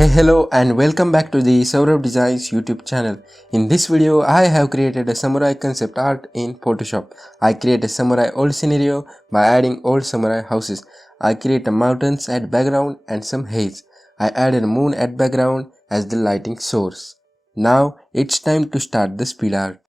Hey hello and welcome back to the Saurabh Designs YouTube channel. In this video I have created a samurai concept art in Photoshop. I create a samurai old scenario by adding old samurai houses. I create a mountains at background and some haze. I added a moon at background as the lighting source. Now it's time to start the speed art.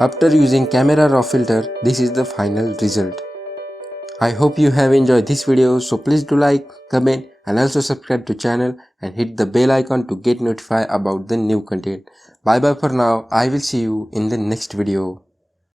After using camera raw filter, this is the final result. I hope you have enjoyed this video, so please do like, comment and also subscribe to channel and hit the bell icon to get notified about the new content. Bye bye for now. I will see you in the next video.